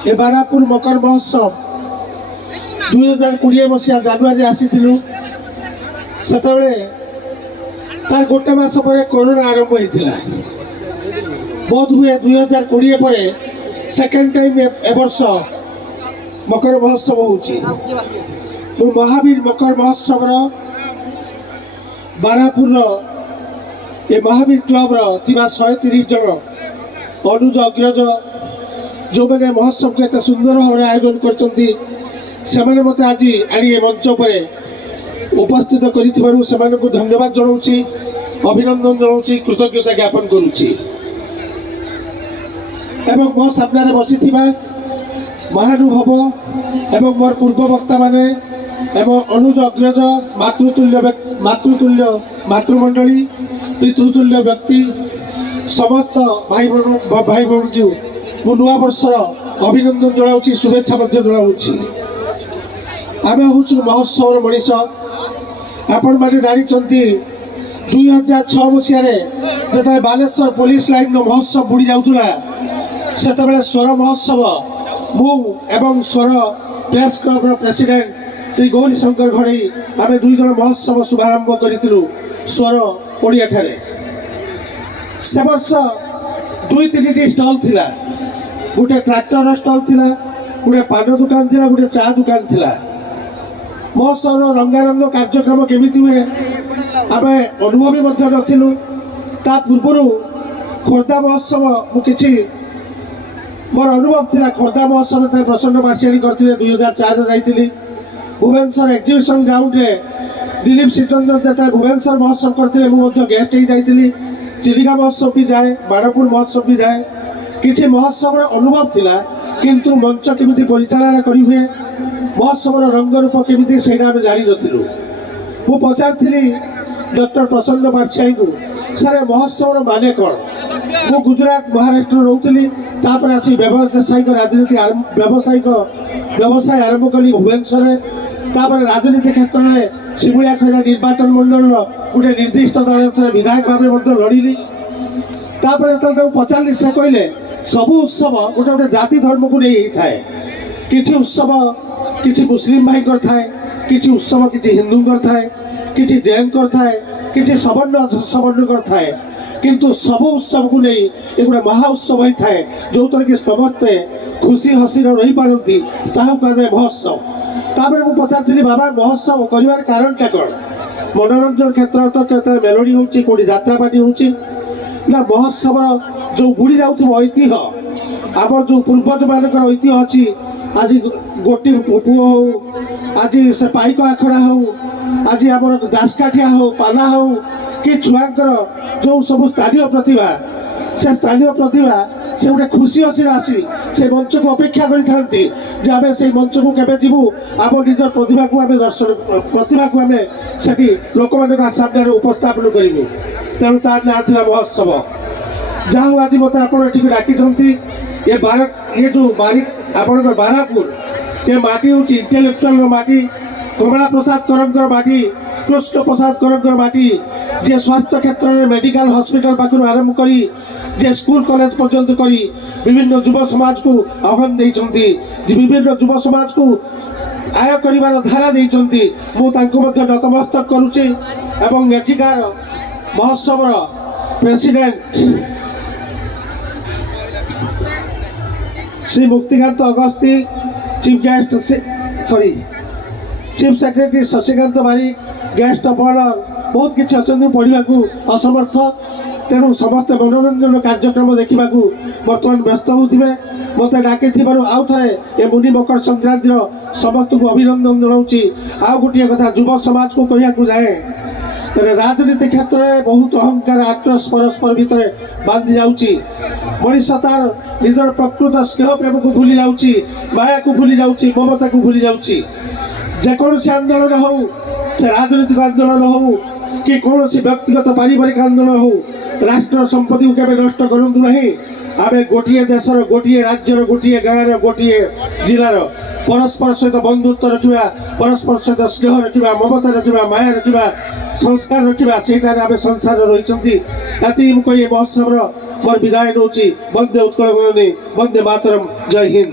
ए बारापुर मकर महोत्सव 2020 मसीहा जानुरी आसीलु सेतबेले तार गोटे मास पर कोरोना आरंभ होता बोध हुए 2020 पर सेकेंड टाइम ए वर्ष मकर महोत्सव हो महावीर मकर महोत्सव बारापुर ये महावीर क्लब रा 130 जन अनुज अग्रज जो मैंने महोत्सव को एत सुंदर भाव आयोजन कर मत आज आनी मंच पर उपस्थित कर धन्यवाद जनाऊँगी अभिनंदन जनाऊँगी कृतज्ञता ज्ञापन करुच्ची एवं मो सामने बसी महानुभव एवं मोर पूर्व वक्ता माने एवं अनुज अग्रज मातृतुल्य मातृमंडली पितृतुल्य व्यक्ति समस्त भाई भौणी को मु नुआ वर्षर अभिनंदन जनाऊँगी शुभेच्छा जनाऊँगी आम हूँ महोत्सव मनीष आपण मैंने जानते 2006 मसीह जो बालेश्वर पुलिस लाइन महोत्सव बुड़ी जाऊला से स्वर महोत्सव मु एवं स्वर press club president Shri Gouri Shankar Ghadei आम दुई जन महोत्सव शुभारंभ करूँ स्वर ओडिया ठारे से वर्ष 2-3 स्टल थिला गोटे ट्रैक्टर स्टल थिला गोटे पान दुकान थिला गोटे चा दुकान थिला महोत्सव रंगारंग कार्यक्रम केमिति हुए आम अनुभवी नथिलु ता पूर्व खोर्धा महोत्सव मुझे मोर अनुभव थिला खोर्धा महोत्सव प्रसन्न पाठशाणी करते 2004 जाइली भुवनेश्वर एक्जिबिशन ग्राउंड रे दिलीप श्रीचंद्र भुवनेश्वर महोत्सव करते मुझे गेस्ट हो जाइली चिलिका महोत्सव भी जाए बाणपुर महोत्सव भी जाए किसी महोत्सव अनुभव थिला किंतु मंच केमिति परिचालना करी हुए महोत्सव रंग रूप केमिति सेटा आम जानी नथिलु मु पचारि डॉक्टर प्रसन्न पाठशाणी को सारे महोत्सव माने कौन मु गुजरात महाराष्ट्र रोली तापर आसी व्यावसायिक राजनीति व्यवसाय आरंभ कली भुवनेश्वर तापर राजनीति क्षेत्र में शिमुलिया खैरा निर्वाचन मंडल गोटे निर्दिष्ट दल विधायक भाव लड़िली पचारि से कहले सबू उत्सव गोटे गोटे जाति धर्म को नहीं थाए किसी उत्सव किसी मुस्लिम भाई थाए किसी उत्सव किसी हिंदू थाए किसी जैन थाए किसी सवर्ण थाए किंतु सब उत्सव को नहीं ये गोटे महा उत्सव होता है जो थर कि समस्ते खुशी हसी रही पारती कहुए महोत्सव तापर मुझे पचारि बाबा महोत्सव कर कारण कौन मनोरंजन क्षेत्र तो मेलोडी होची कोड़ी यात्रा पार्टी होची ना महोत्सव जो बुड़ी जाऊ ऐतिह्य आम जो पूर्वज मानक ऐतिह्य अच्छी आज गोटी पुओ हो आज से पाइक आखड़ा हो आज आम दासकाठिया हो पाला हो कि छुआंकर जो सब स्थानीय प्रतिभा से गोटे खुशी हसी आसी से मंच को अपेक्षा करते आम से मंच को केवे जीवु आम निज प्रतिभा को आम दर्शन प्रतिभा को आम से लोक मान सामने उपस्थापन करूँ तेणु तार ना था महोत्सव जहाँ आज मत आप डाकी ये जो आपणकर बारापुर ये माटी हूँ इंटेलेक्चुआल माटी कमला प्रसाद करंकर माटी कृष्ण प्रसाद करंकर माटी जे स्वास्थ्य क्षेत्र में मेडिकल हॉस्पिटल पाखु आरंभ करी जे स्कूल कॉलेज पर्यंत करी विभिन्न युव समाज को आह्वान देइछंती विभिन्न युव समाज को आय करिवार धारा देइछंती मु तांको मध्ये नतमस्तक करूची एवं एठिकार महोत्सव president Shri Muktikant Agasti chief guest chief secretary Shashikant Barik guest of honour बहुत किसी अच्छा पढ़ा को असमर्थ तेणु समस्त मनोरंजन कार्यक्रम देखा बर्तमान व्यस्त होते मत डाकी आउ थे ये मुनि मकर संक्रांति समस्त को अभिनंदन जनाऊँगी आउ गोटे कथा युव समाज को कहना जाए राजनीति क्षेत्र में बहुत अहंकार आक्रोश परस्पर भितर बांधि जाऊँगी मनीष तार निजर प्रकृत स्नेह प्रेम को भूली जाऊँगी माया को भूली जाऊँगी ममता को भूली जाऊँगी जेकोसी आंदोलन हो से राजनीतिक आंदोलन हो कि कौन व्यक्तिगत पारिवारिक आंदोलन हो राष्ट्र संपत्ति को केवे नष्ट करूँ नहीं आम गोटे देशर गोटे राज्यर गोटे गाँव गोटे जिलार परस्पर सहित बंधुत्व रखा परस्पर सहित स्नेह रखा ममता रखा माया रखा संस्कार रखा से आम संसार रही मुझे महोत्सव मोर विदाय नौची वंदे उत्कल वंदे मातरम जय हिंद।